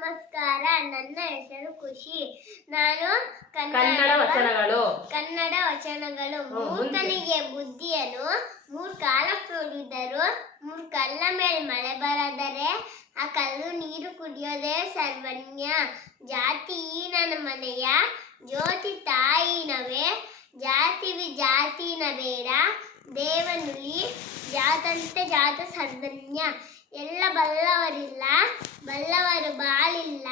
ನಮಸ್ಕಾರ. ನನ್ನ ಹೆಸರು ಖುಷಿ. ನಾನು ಕನ್ನಡ ವಚನಗಳು. ಮೂರ್ಖನಿಗೆ ಬುದ್ಧಿಯನ್ನು ಮೂರು ಕಾಲ ತೋರಿದರು. ಮೂರು ಕಲ್ಲ ಮೇಲೆ ಮಳೆ ಬರದರೆ ಆ ಕಲ್ಲು ನೀರು ಕುಡಿಯೋದೇ ಸರ್ವಜ್ಞ. ಜಾತಿ ನನ್ನ ಮನೆಯ ಜ್ಯೋತಿ ತಾಯಿನವೇ, ಜಾತಿನ ಬೇಡ ದೇವನುಲಿ, ಜಾತಂತೆ ಜಾತ ಸರ್ವಜ್ಞ. ಎಲ್ಲ ಬಲ್ಲವರಿಲ್ಲ, ಬಲ್ಲವರು ಬಾಳಿಲ್ಲ,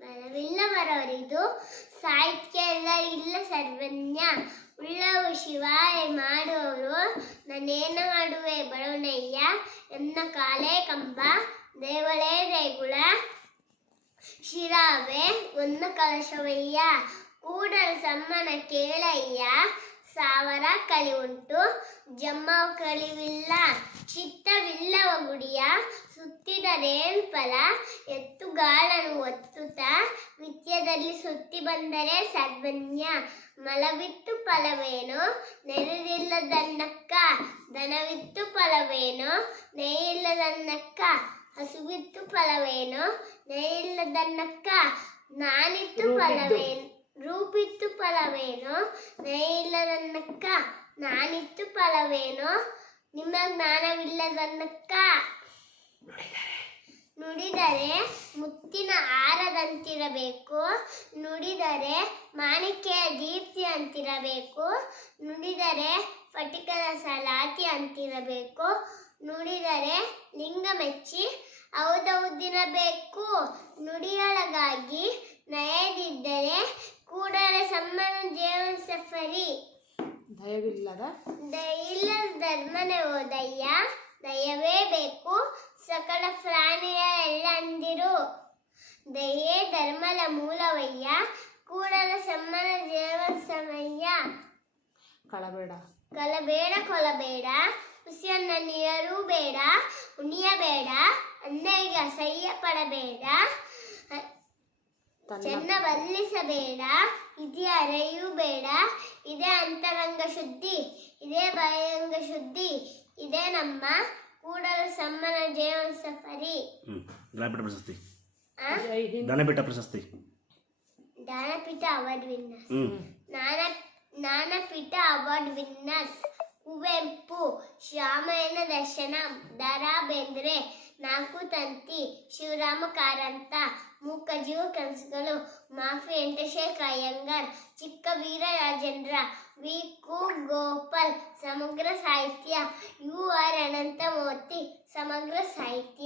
ಬಲವಿಲ್ಲವರವರಿದು ಸಾಹಿತ್ಯ ಎಲ್ಲರಿಲ್ಲ ಸರ್ವಜ್ಞ. ಉಳ್ಳವು ಶಿವಾಯ ಮಾಡುವವರು, ನಾನೇನ ಮಾಡುವೆ ಬಡವನಯ್ಯ. ಎನ್ನ ಕಾಲೇ ಕಂಬ ದೇವಳೇ ದೇಗುಲ, ಶಿರಾವೆ ಒಂದು ಕಲಶವಯ್ಯ. ಕೂಡಲ ಸಮ್ಮನ ಕೇಳಯ್ಯ, ಸಾವಿರ ಕಳಿ ಉಂಟು ಜಮ್ಮವ ಕಳಿವಿಲ್ಲ. ಚಿತ್ತವಿಲ್ಲವ ಗುಡಿಯ ಸುತ್ತಿದರೇನ್ ಫಲ, ಎತ್ತುಗಾಳನು ಒತ್ತುತ್ತ ನಿತ್ಯದಲ್ಲಿ ಸುತ್ತಿ ಬಂದರೆ ಸರ್ವಜ್ಞ. ಮಲವಿತ್ತು ಫಲವೇನು ನೆರೆದಿಲ್ಲದನ್ನಕ್ಕ, ದನವಿತ್ತು ಫಲವೇನು ನೇಯಿಲ್ಲದನ್ನಕ್ಕ. ಹಸುವಿತ್ತು ಫಲವೇನು ನೇಯಿಲ್ಲದನ್ನಕ್ಕ, ನಾನಿತ್ತು ಫಲವೇನು ರೂಪಿತ್ತು ಫಲವೇನು ನೇಯಿಲ್ಲದನ್ನಕ್ಕ. ನಾನಿತ್ತು ಫಲವೇನು ನಿಮ್ಮ ಜ್ಞಾನವಿಲ್ಲದನ್ನಕ್ಕ. ನುಡಿದರೆ ಮುತ್ತಿನ ಹಾರದಂತಿರಬೇಕು, ನುಡಿದರೆ ಮಾಣಿಕ್ಯ ದೀಪ್ತಿ ಅಂತಿರಬೇಕು. ನುಡಿದರೆ ಫಟಿಕದ ಸಲಾತಿ ಅಂತಿರಬೇಕು. ನುಡಿದರೆ ಲಿಂಗ ಮೆಚ್ಚಿ ಹೌದೌದಿರಬೇಕು. ನುಡಿಯೊಳಗಾಗಿ ನಯದಿದ್ದರೆ ಕೂಡಲ ಸಮ್ಮನ ಜೀವನ ಸಫರಿ. ದಯವಿಲ್ಲದ ಧರ್ಮನೆ ಓದಯ್ಯ, ದಯವೇ ಬೇಕು ಸಕಲ ಪ್ರಾಣಿಗಳೆಲ್ಲ ಅಂದಿರು. ದಯೆ ಧರ್ಮದ ಮೂಲವಯ್ಯ, ಕೂಡಲ ಸಮ್ಮನ ಜೀವನ ಸಮಯ್ಯ. ಕಳಬೇಡ ಕೊಲಬೇಡ, ಹುಸಿಯನ್ನ ನೀರು ಬೇಡ, ಉಣಿಯಬೇಡ ಅನ್ನರಿಗೆ ಅಸಹ್ಯ ಪಡಬೇಡ. ಚೆನ್ನ ಬಲ್ಲಿಸಬೇಡ, ಇದೇ ಅರೆಯೂ ಬೇಡ. ಇದೇ ಅಂತರಂಗ ಶುದ್ಧಿ, ಇದೇ ಬಹಿರಂಗ ಶುದ್ಧಿ. ಇದೇ ನಮ್ಮ ಕೂಡಲ ಸಮ್ಮನ ಜೀವನ ಸಫರಿ. ಜ್ಞಾನಪೀಠ ಪ್ರಶಸ್ತಿ Jnanpith award winners. Jnanpith award winners: Kuvempu, ಶ್ಯಾಮಯನ ದರ್ಶನಂ, ದ.ರಾ. ಬೇಂದ್ರೆ, ನಾಲ್ಕು ತಂತಿ, ಶಿವರಾಮ ಕಾರಂತ, ಮೂಕಜೀವ ಕನಸುಗಳು, ಮಾಫಿ ವೆಂಕಟೇಶ ಅಯ್ಯಂಗಾರ್, ಚಿಕ್ಕ ವೀರರಾಜೇಂದ್ರ, ವಿ. ಕು. ಗೋಪಾಲ್. ಸಮಗ್ರ ಸಾಹಿತ್ಯ: ಯು. ಆರ್. ಅನಂತಮೂರ್ತಿ. ಸಮಗ್ರ ಸಾಹಿತ್ಯ.